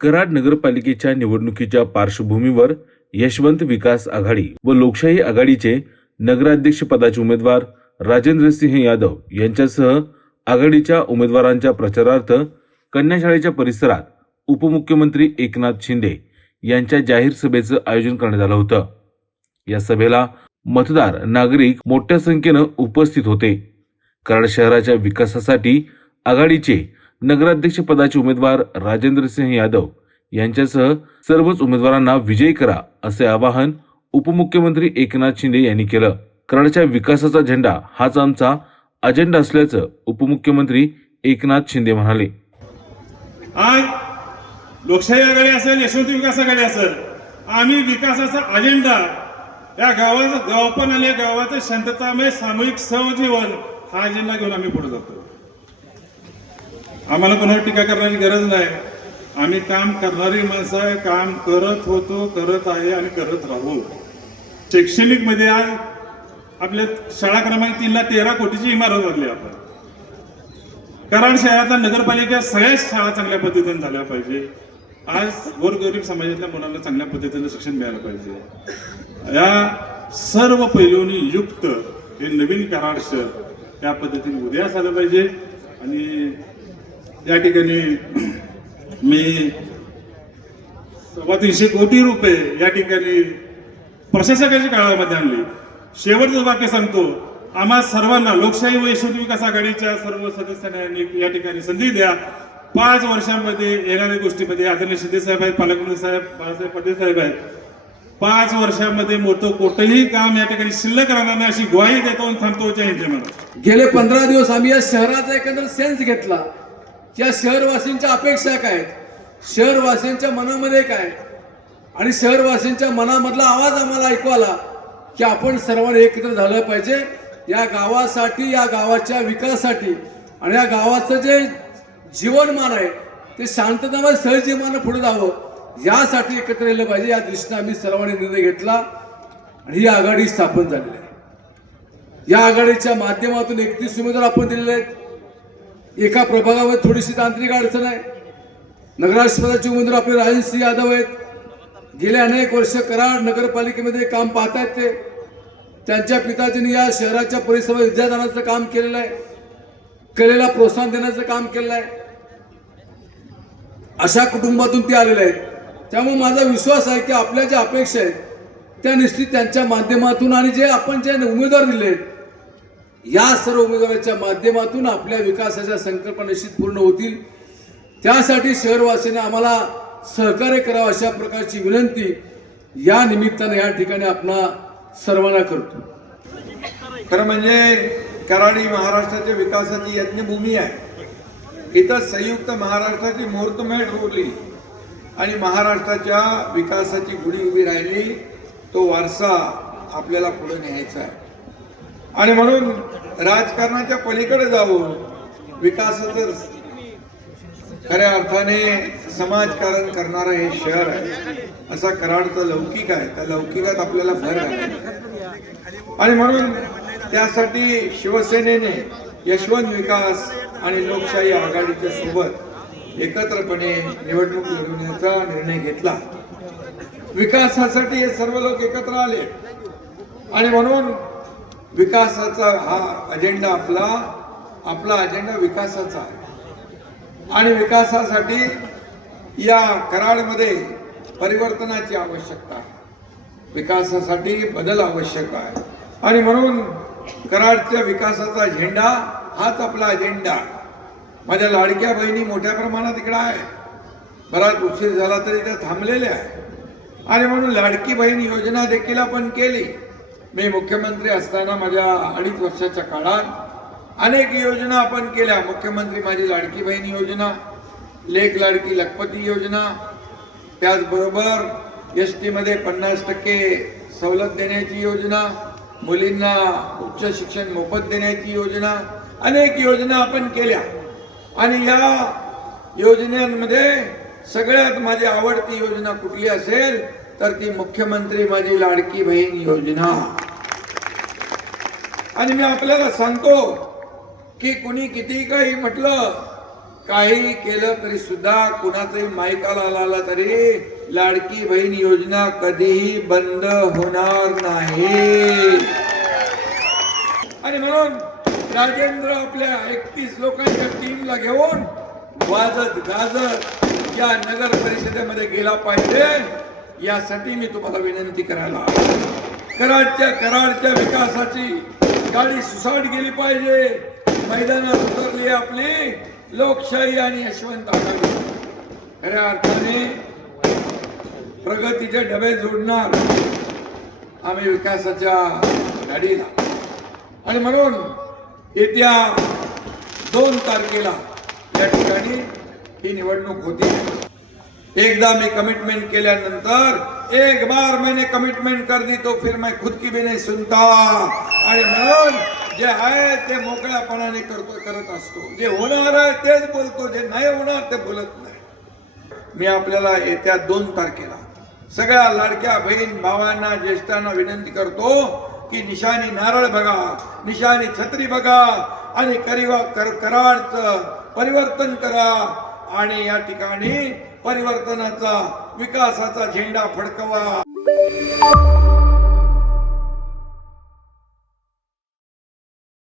कराड नगरपालिकेच्या निवडणुकीच्या पार्श्वभूमीवर यशवंत विकास आघाडी व लोकशाही आघाडीचे नगराध्यक्ष पदाचे उमेदवार राजेंद्र सिंह यादव यांच्यासह आघाडीच्या उमेदवारांच्या प्रचारार्थ कन्याशाळेच्या परिसरात उपमुख्यमंत्री एकनाथ शिंदे यांच्या जाहीर सभेचं आयोजन करण्यात आलं होतं. या सभेला मतदार नागरिक मोठ्या संख्येनं उपस्थित होते. कराड शहराच्या विकासासाठी आघाडीचे नगराध्यक्षपदाचे उमेदवार राजेंद्र सिंह यादव यांच्यासह सर्वच उमेदवारांना विजयी करा असे आवाहन उपमुख्यमंत्री एकनाथ शिंदे यांनी केलं. कराडच्या विकासाचा झेंडा हाच आमचा अजेंडा असल्याचं उपमुख्यमंत्री एकनाथ शिंदे म्हणाले. आज लोकशाही आघाडी असेल यशवंत विकास आघाडी असेल आम्ही विकासाचा अजेंडा या गावाचं गावपण आणि या गावाचं शांततामय सामूहिक सहजीवन हा अजेंडा घेऊन आम्ही पुढे जातो. आम्हाला कोणावर टीका करण्याची गरज नाही. आम्ही काम करणारी माणसं आहे काम करत होतो करत आहे आणि करत राहू. शैक्षणिकमध्ये आज आपल्या शाळा क्रमांक तीनला तेरा कोटीची इमारत बांधली आपण. कराड शहरातल्या नगरपालिका सगळ्याच शाळा चांगल्या पद्धतीने झाल्या पाहिजे. आज गोरगरीब समाजातल्या मुलांना चांगल्या पद्धतीनं शिक्षण मिळालं पाहिजे. या सर्व पैलूंनी युक्त हे नवीन कराड शहर त्या पद्धतीने उदयास आलं पाहिजे आणि या ठिकाणी मी सव्वा तीनशे कोटी रुपये या ठिकाणी प्रशासकाच्या काळामध्ये आणली. शेवटचं वाक्य सांगतो. आम्हा सर्वांना लोकशाही व यशवंत विकास आघाडीच्या सर्व सदस्यांना या ठिकाणी संधी द्या. पाच वर्षांमध्ये येणाऱ्या गोष्टीमध्ये आदरणीय शिंदे साहेब आहेत पालकमंत्री साहेब बाळासाहेब पाटील साहेब आहेत. पाच वर्षांमध्ये मोठं कोणतंही काम या ठिकाणी शिल्लक राहणार नाही अशी ग्वाही देतो थांबतो जय हिंद जय गेले पंधरा दिवस आम्ही या शहराचा एकंदर सेन्स घेतला. या शहरवासींच्या अपेक्षा काय आहेत? शहरवासींच्या मनामध्ये काय आणि शहरवासींच्या मनामधला आवाज आम्हाला ऐकू आला की आपण सर्वांनी एकत्र झालं पाहिजे. या गावासाठी या गावाच्या विकासासाठी आणि या गावाचं जे जीवनमान आहे ते शांततामय सहजीवनानं पुढे जावं यासाठी एकत्र येलं पाहिजे. या दृष्टीने आम्ही सर्वांनी निर्णय घेतला आणि ही आघाडी स्थापन झालेली आहे. या आघाडीच्या माध्यमातून एकतीस उमेदवार आपण दिलेले आहेत. एका प्रभागामध्ये थोडीशी तांत्रिक अडचण आहे. नगराध्यक्षपदाचे उमेदवार आपले राजनसिंह यादव आहेत. गेले अनेक वर्ष कराड नगरपालिकेमध्ये काम पाहतायत ते. त्यांच्या पिताजींनी या शहराच्या परिसरात विद्यादानाचं काम केलेलं आहे. कलेला प्रोत्साहन देण्याचं काम केलेलं आहे. अशा कुटुंबातून ते आलेले आहेत. त्यामुळे माझा विश्वास आहे की आपल्या ज्या अपेक्षा आहेत त्या निश्चित त्यांच्या माध्यमातून आणि जे आपण जे उमेदवार दिले आहेत या सर्व उमेदवाराच्या माध्यमातून आपल्या विकासाच्या संकल्पना निश्चित पूर्ण होतील. त्यासाठी शहरवासींना आम्हाला सहकार्य करावं अशा प्रकारची विनंती या निमित्तानं या ठिकाणी आपणा सर्वांना करतो. खरं म्हणजे कराडी महाराष्ट्राच्या विकासाची यज्ञभूमी आहे. इथं संयुक्त महाराष्ट्राची मुहूर्तमेढ रोवली आणि महाराष्ट्राच्या विकासाची गुढी उभी राहिली तो वारसा आपल्याला पुढे न्यायचा आहे. आणि म्हणून राजकारणाच्या पलीकडे जाऊन विकासाचं खऱ्या अर्थाने समाजकारण करणारं हे शहर आहे. असा कराडचा लौकिक आहे. त्या लौकिकात आपल्याला भर आहे. आणि म्हणून त्यासाठी शिवसेनेने यशवंत विकास आणि लोकशाही आघाडीच्या सोबत एकत्रपणे निवडणूक लढवण्याचा निर्णय घेतला. विकासासाठी हे सर्व लोक एकत्र आले. आणि म्हणून विकासाचा हा अजेंडा आपला आपला अजेंडा विकासाचा आहे. आणि विकासासाठी या कराडमध्ये परिवर्तनाची आवश्यकता आहे. विकासासाठी बदल आवश्यक आहे. आणि म्हणून कराडच्या विकासाचा झेंडा हाच आपला अजेंडा माझ्या लाडक्या बहिणी मोठ्या प्रमाणात इकडं आहे. बराच उशीर झाला तरी त्या थांबलेल्या आहे आणि म्हणून लाडकी बहीण योजना देखील आपण केली. मी मुख्यमंत्री असताना माझ्या अडीच वर्षाच्या काळात अनेक योजना आपण केल्या. मुख्यमंत्री माझी लाडकी बहीण योजना लेख लाडकी लखपती योजना त्याचबरोबर एस टीमध्ये पन्नास टक्के सवलत देण्याची योजना मुलींना उच्च शिक्षण मोफत देण्याची योजना अनेक योजना आपण केल्या. आणि या योजनांमध्ये सगळ्यात माझी आवडती योजना कुठली असेल तर ती मुख्यमंत्री माझी लाडकी बहीण योजना. आणि मी आपल्याला सांगतो की कुणी किती काही म्हटलं काही केलं तरी सुद्धा कुणाचंही मायकाला आला तरी लाडकी बहीण योजना कधीही बंद होणार नाही. आणि म्हणून राजेंद्र आपल्या एकतीस लोकांच्या टीमला घेऊन वाजत गाजत या नगर परिषदेमध्ये गेला पाहिजे. यासाठी मी तुम्हाला विनंती करायला कराडच्या कराडच्या विकासाची गाडी सुसाट गेली पाहिजे. मैदानात उतरली आपली लोकशाही आणि यशवंत आघाडी. खऱ्या अर्थाने प्रगतीचे डबे जोडणार आम्ही विकासाच्या गाडीला आणि म्हणून येत्या दोन तारखेला या ठिकाणी ही निवडणूक होती. एकदा मी कमिटमेंट केल्यानंतर एक बार मैंने कमिटमेंट कर दी तो फिर मैं खुद की भी नहीं सुनता। आणि म्हणून जे आहे ते मोकळ्यापणाने करतो करत असतो. जे होणार आहे तेच बोलतो. जे नाही होणार ते बोलत नाही. मी आपल्याला येत्या दोन तारखेला सगळ्या लाडक्या बहीण भावांना ज्येष्ठांना विनंती करतो की निशाणी नारळ बघा निशाणी छत्री बघा आणि करिवा कर कराडचं परिवर्तन करा. आणि या ठिकाणी परिवर्तनाचा विकासाचा झेंडा फडकवा.